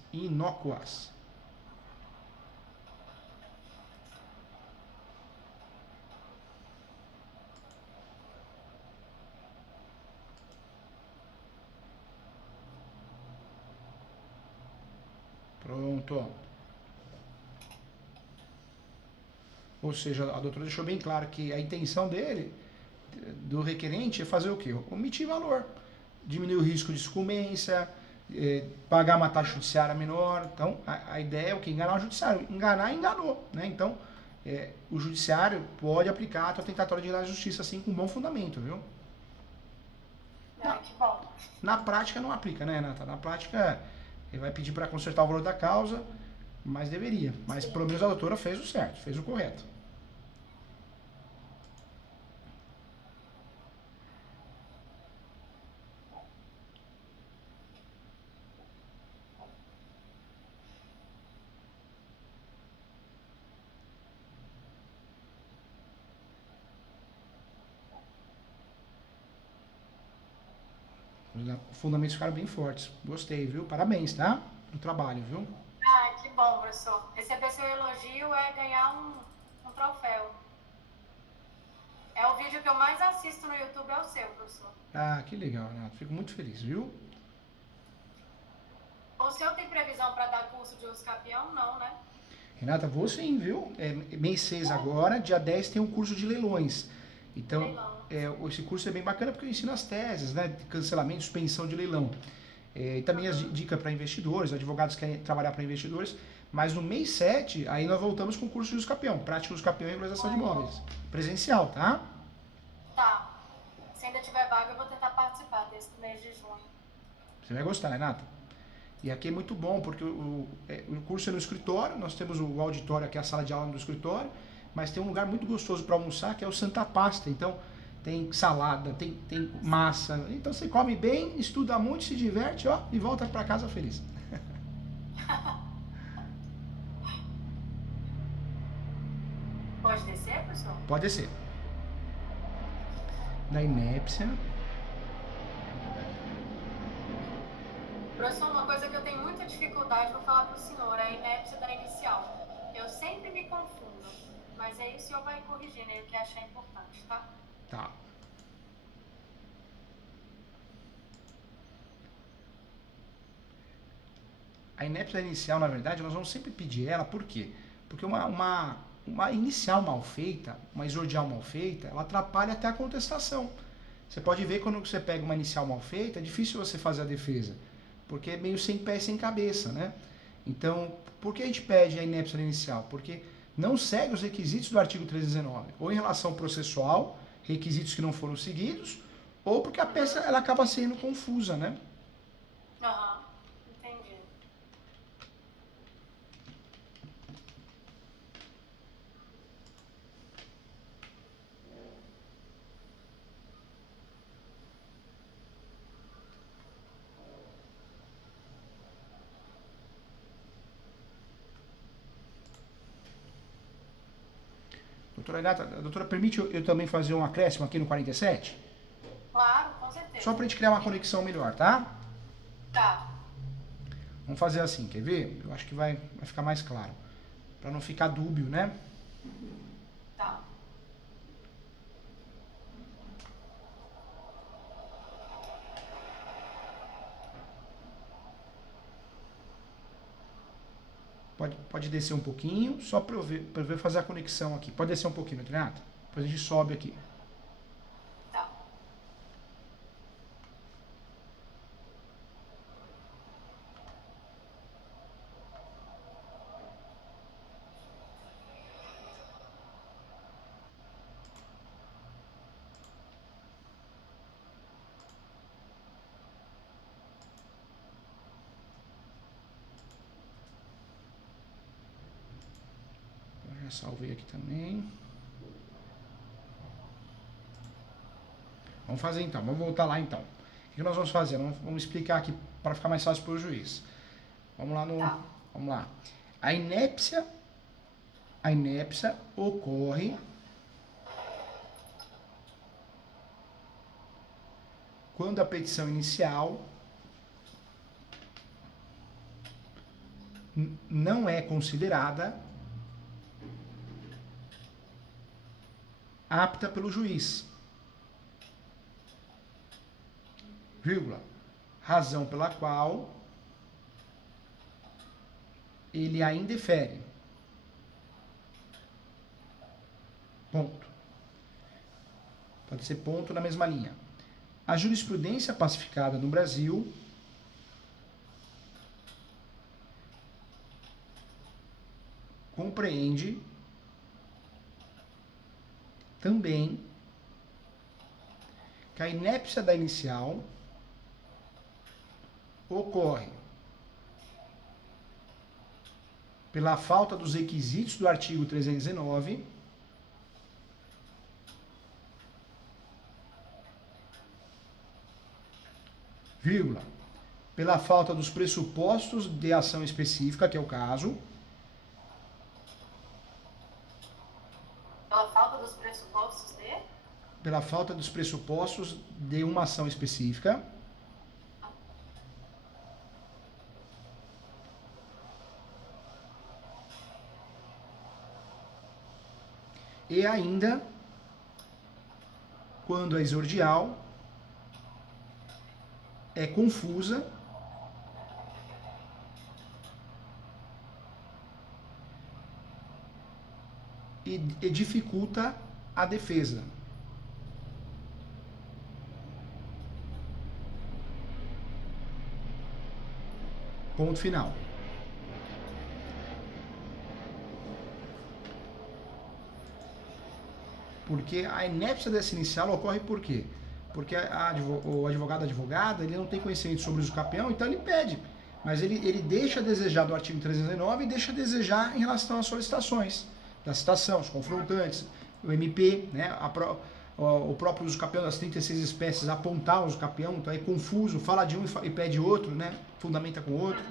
Pronto. Ou seja, a doutora deixou bem claro que a intenção dele, do requerente, é fazer o quê? Omitir valor, diminuir o risco de sucumbência, pagar uma taxa judiciária menor. Então, a ideia é o quê? Enganar o judiciário. Enganou. Né? Então, o judiciário pode aplicar ato atentatório de justiça, assim, com bom fundamento, viu? Que bom. Na prática não aplica, né, Renata? Na prática, ele vai pedir para consertar o valor da causa, mas deveria. Mas, pelo menos, a doutora fez o certo, fez o correto. Os fundamentos ficaram bem fortes. Gostei, viu? Parabéns, tá? No trabalho, viu? Que bom, professor. Receber seu elogio é ganhar um troféu. É o vídeo que eu mais assisto no YouTube, é o seu, professor. Que legal, Renato. Fico muito feliz, viu? O senhor tem previsão para dar curso de uso capião? Não, né? Renata, vou sim, viu? Mês 6 agora, dia 10 tem um curso de leilões. Então, esse curso é bem bacana porque eu ensino as teses, né? De cancelamento, suspensão de leilão. E também as dicas para investidores, advogados que querem trabalhar para investidores. Mas no mês 7, aí nós voltamos com o curso de uso capião, prática de uso capião e regularização de imóveis. Presencial, tá? Tá. Se ainda tiver vaga, eu vou tentar participar desse mês de junho. Você vai gostar, Renata. E aqui é muito bom, porque o curso é no escritório, nós temos o auditório aqui, a sala de aula do escritório, mas tem um lugar muito gostoso para almoçar, que é o Santa Pasta. Então, tem salada, tem massa. Então, você come bem, estuda muito, se diverte, ó, e volta para casa feliz. Pode descer, professor? Pode descer. Da inépcia. Professor, uma coisa que eu tenho muita dificuldade, vou falar para o senhor, é a inépcia da inicial. Eu sempre me confundo, mas aí o senhor vai corrigir, né? O que achar importante, tá? Tá. A inépcia inicial, na verdade, nós vamos sempre pedir ela, por quê? Porque uma inicial mal feita, uma exordial mal feita, ela atrapalha até a contestação. Você pode ver quando você pega uma inicial mal feita, é difícil você fazer a defesa, porque é meio sem pé e sem cabeça, né? Então, por que a gente pede a inépcia inicial? Porque não segue os requisitos do artigo 319, ou em relação processual, requisitos que não foram seguidos, ou porque a peça ela acaba sendo confusa, né? Aham, entendi. Doutora Renata, a doutora permite eu também fazer um acréscimo aqui no 47? Claro, com certeza. Só para a gente criar uma conexão melhor, tá? Tá. Vamos fazer assim, quer ver? Eu acho que vai ficar mais claro. Para não ficar dúbio, né? Tá. Pode descer um pouquinho, só para eu ver fazer a conexão aqui. Pode descer um pouquinho, Renata? Depois a gente sobe aqui. Tá. Já salvei aqui também. Vamos fazer então, vamos voltar lá então. O que nós vamos fazer? Vamos explicar aqui para ficar mais fácil para o juiz. Vamos lá no. Tá. Vamos lá. A inépcia ocorre quando a petição inicial não é considerada apta pelo juiz. Vírgula. Razão pela qual ele a indefere. Ponto. Pode ser ponto na mesma linha. A jurisprudência pacificada no Brasil compreende também que a inépcia da inicial ocorre pela falta dos requisitos do artigo 319, vírgula, pela falta dos pressupostos de ação específica, que é o caso, Pela falta dos pressupostos de? pela falta dos pressupostos de uma ação específica, e ainda quando a exordial é confusa e dificulta a defesa. Ponto final. Porque a inépcia dessa inicial ocorre por quê? Porque o advogado, advogada, ele não tem conhecimento sobre o uso capião, então ele pede. Mas ele deixa a desejar do artigo 319 e deixa a desejar em relação às solicitações da citação, os confrontantes, o MP, né, o próprio uso capião das 36 espécies, apontar o uso capião, então é confuso, fala de um e pede outro, né, fundamenta com outro.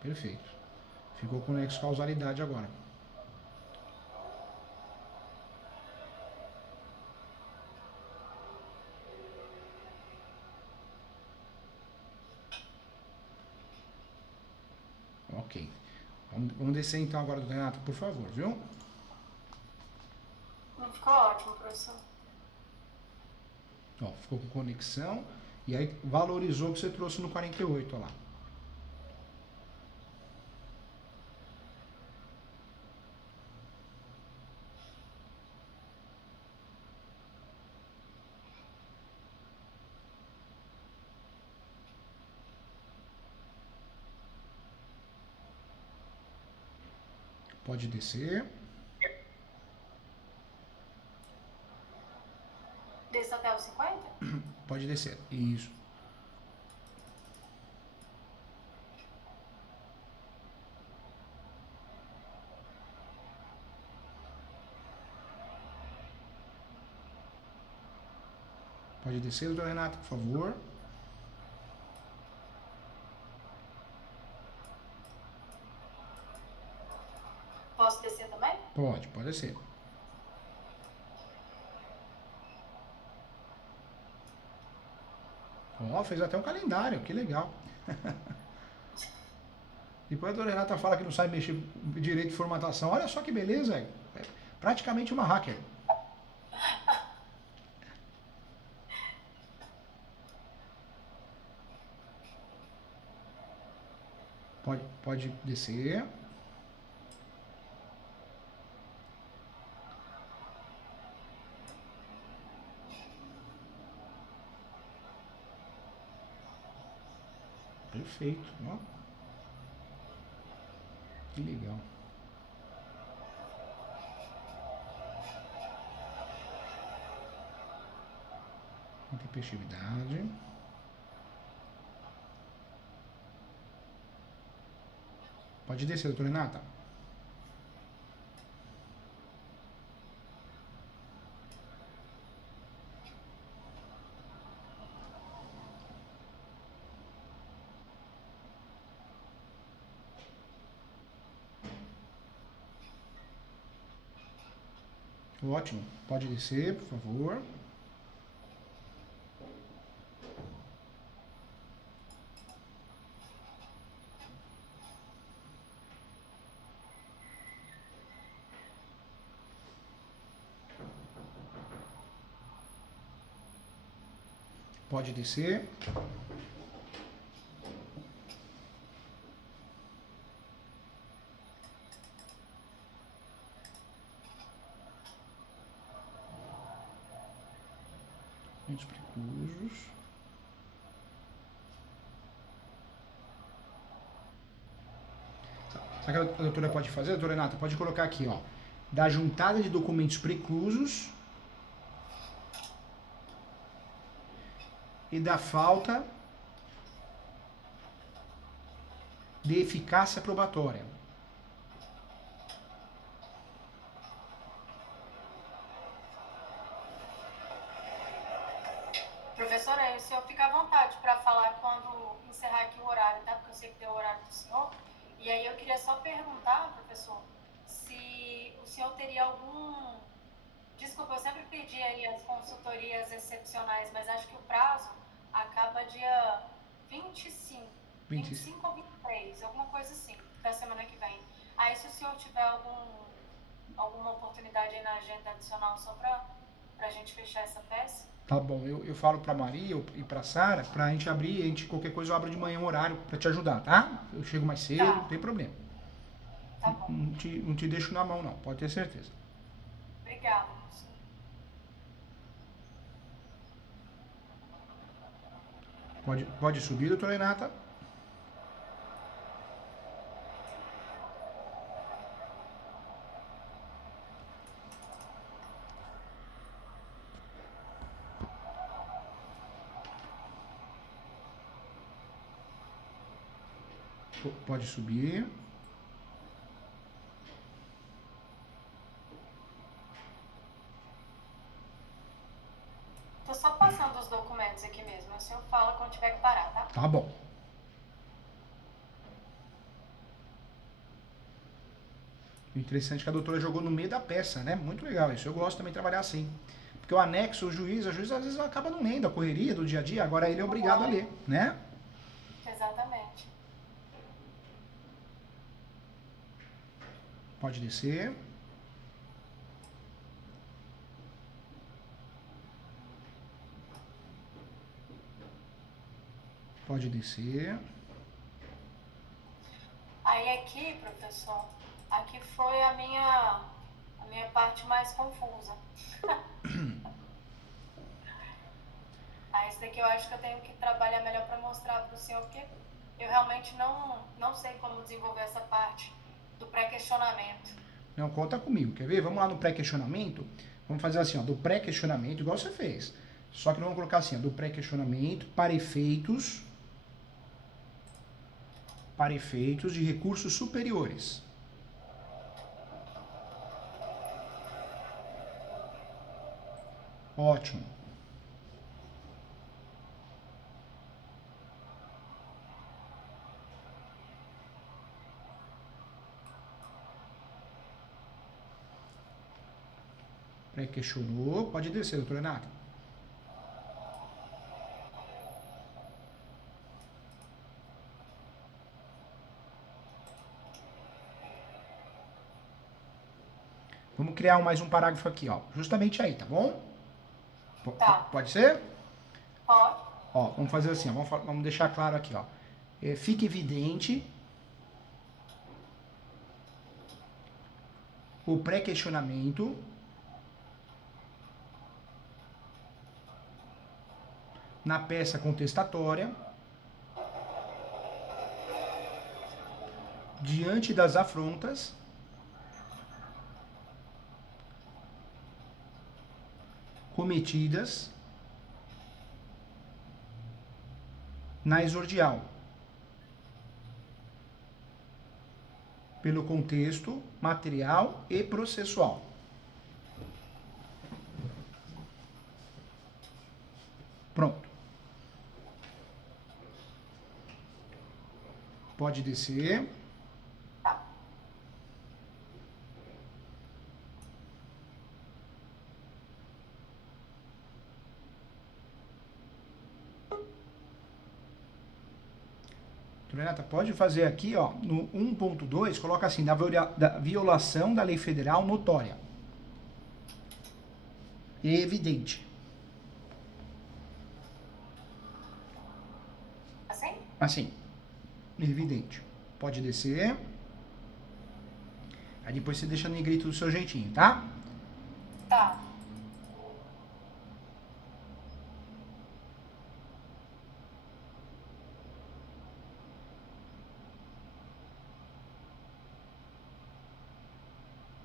Perfeito. Ficou com o nexo causalidade agora. Ok. Vamos descer então agora do Renato, por favor, viu? Não ficou ótimo, professor. Ó, ficou com conexão. E aí valorizou o que você trouxe no 48, ó lá. Pode descer. Desça até os 50? Pode descer. Isso. Pode descer, doutora Renata, por favor. Posso descer também? Pode descer. Ó, fez até um calendário, que legal. Depois a doutora Renata fala que não sabe mexer direito de formatação. Olha só que beleza, é praticamente uma hacker. Pode descer. Perfeito, ó. Que legal. Intempestividade. Pode descer, doutora Renata. Ótimo. Pode descer, por favor. Pode descer. Os preclusos. Sabe o que a doutora pode fazer, doutora Renata? Pode colocar aqui, ó. Da juntada de documentos preclusos e da falta de eficácia probatória. Professora, aí o senhor fica à vontade para falar quando encerrar aqui o horário, tá? Porque eu sei que deu o horário do senhor. E aí eu queria só perguntar, professor, se o senhor teria algum... Desculpa, eu sempre pedi aí as consultorias excepcionais, mas acho que o prazo acaba dia 25 ou 23, alguma coisa assim, da semana que vem. Aí se o senhor tiver alguma oportunidade aí na agenda adicional só para a gente fechar essa peça. Tá bom, eu falo pra Maria e pra Sara pra gente abrir, qualquer coisa eu abro de manhã um horário pra te ajudar, tá? Eu chego mais cedo, Tá. Não tem problema. Tá bom. Não te deixo na mão não, pode ter certeza. Obrigada, professor. Pode subir, doutora Renata. Pode subir. Tô só passando os documentos aqui mesmo. O senhor fala quando tiver que parar, tá? Tá bom. O interessante é que a doutora jogou no meio da peça, né? Muito legal isso. Eu gosto também de trabalhar assim. Porque o anexo, a juiz às vezes acaba não lendo a correria do dia a dia, agora ele é obrigado a ler, né? Exatamente. Pode descer. Pode descer. Aí aqui, professor, aqui foi a minha parte mais confusa. Aí isso daqui eu acho que eu tenho que trabalhar melhor para mostrar para o senhor, porque eu realmente não sei como desenvolver essa parte do pré-questionamento. Não, conta comigo, quer ver? Vamos lá no pré-questionamento. Vamos fazer assim, ó, do pré-questionamento, igual você fez. Só que não vamos colocar assim, ó, do pré-questionamento para efeitos de recursos superiores. Ótimo. Pré-questionou. Pode descer, doutora Renata. Vamos criar mais um parágrafo aqui, ó. Justamente aí, tá bom? Tá. Pode ser? Pode. Ó, vamos fazer assim, ó. Vamos deixar claro aqui, ó. Fica evidente o pré-questionamento na peça contestatória diante das afrontas cometidas na exordial, pelo contexto material e processual. Pronto. Pode descer. Renata, pode fazer aqui, ó, no 1.2, coloca assim, da violação da lei federal notória e evidente. Assim? Assim, evidente. Pode descer. Aí depois você deixa no negrito do seu jeitinho, tá? Tá.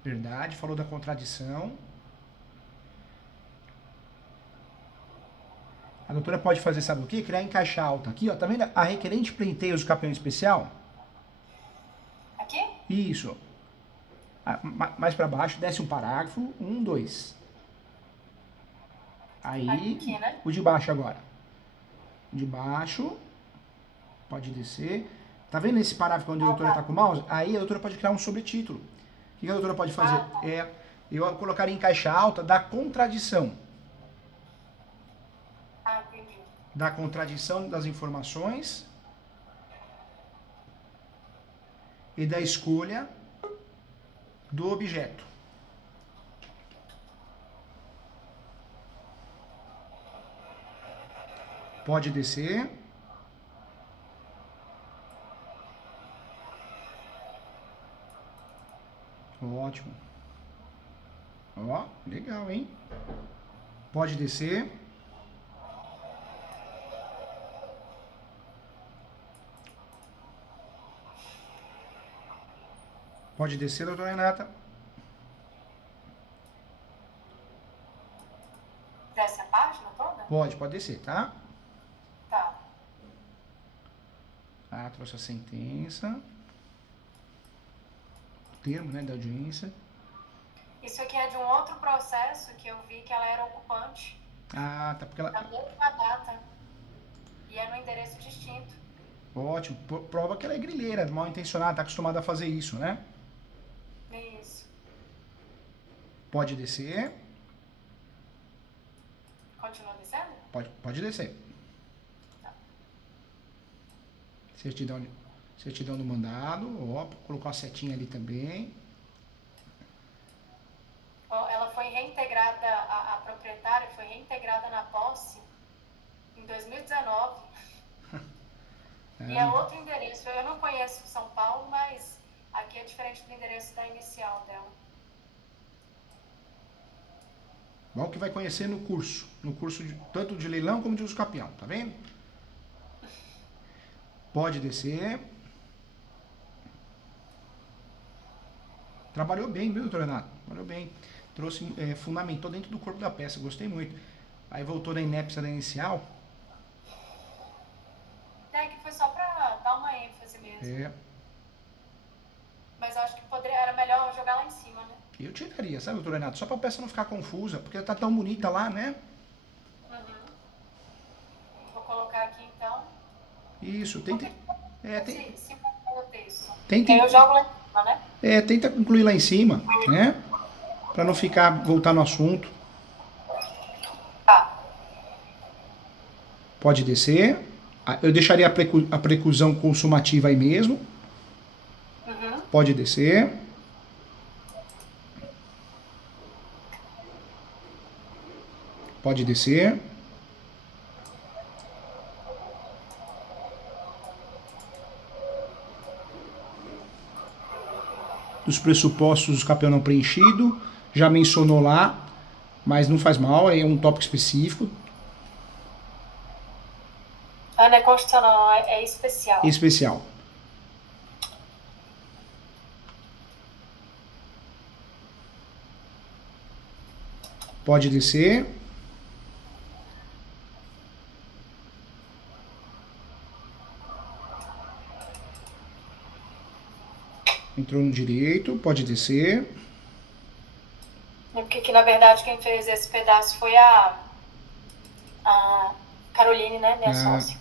Verdade, falou da contradição. A doutora pode fazer, sabe o quê? Criar em caixa alta. Aqui, ó, tá vendo a requerente pleiteia o campeão especial? Aqui? Isso. Mais pra baixo, desce um parágrafo. 1, 2. Aí, Aqui, né? o de baixo agora. O de baixo. Pode descer. Tá vendo esse parágrafo onde a doutora tá com o mouse? Aí a doutora pode criar um sobretítulo. O que a doutora pode fazer? Eu colocaria em caixa alta da contradição. Entendi. Da contradição das informações e da escolha do objeto. Pode descer. Ótimo. Ó, legal, hein? Pode descer. Pode descer, doutora Renata. Desce a página toda? Pode descer, tá? Tá. Ah, trouxe a sentença. O termo, né, da audiência. Isso aqui é de um outro processo que eu vi que ela era ocupante. Ah, tá, porque ela... Na mesma data. E é no endereço distinto. Ótimo. Prova que ela é grileira, mal intencionada, tá acostumada a fazer isso, né? Isso. Pode descer. Continua descendo? Pode descer. Tá. Certidão do mandado. Ó, colocou a setinha ali também. secretária foi reintegrada na posse em 2019. E é outro endereço. Eu não conheço São Paulo, mas aqui é diferente do endereço da inicial dela. Bom que vai conhecer no curso tanto de leilão como de uso capião, tá vendo? Pode descer. Trabalhou bem, viu, doutor Renato? Trabalhou bem. Trouxe, fundamentou dentro do corpo da peça, gostei muito. Aí voltou na inépcia da inicial. É que foi só pra dar uma ênfase mesmo. Mas acho que era melhor jogar lá em cima, né? Eu tiraria, sabe, doutor Renato? Só pra peça não ficar confusa, porque tá tão bonita lá, né? Vou colocar aqui então. Isso, tenta. O texto. Tenta. Eu jogo lá em cima, né? Tenta concluir lá em cima, né? Pra não voltar no assunto. Tá. Pode descer. Eu deixaria a preclusão consumativa aí mesmo. Pode descer. Pode descer. Os pressupostos do capião não preenchido. Já mencionou lá, mas não faz mal, é um tópico específico. Não é constitucional, é especial. Especial. Pode descer. Entrou no direito, pode descer. É porque na verdade quem fez esse pedaço foi a Caroline, né, minha sócia.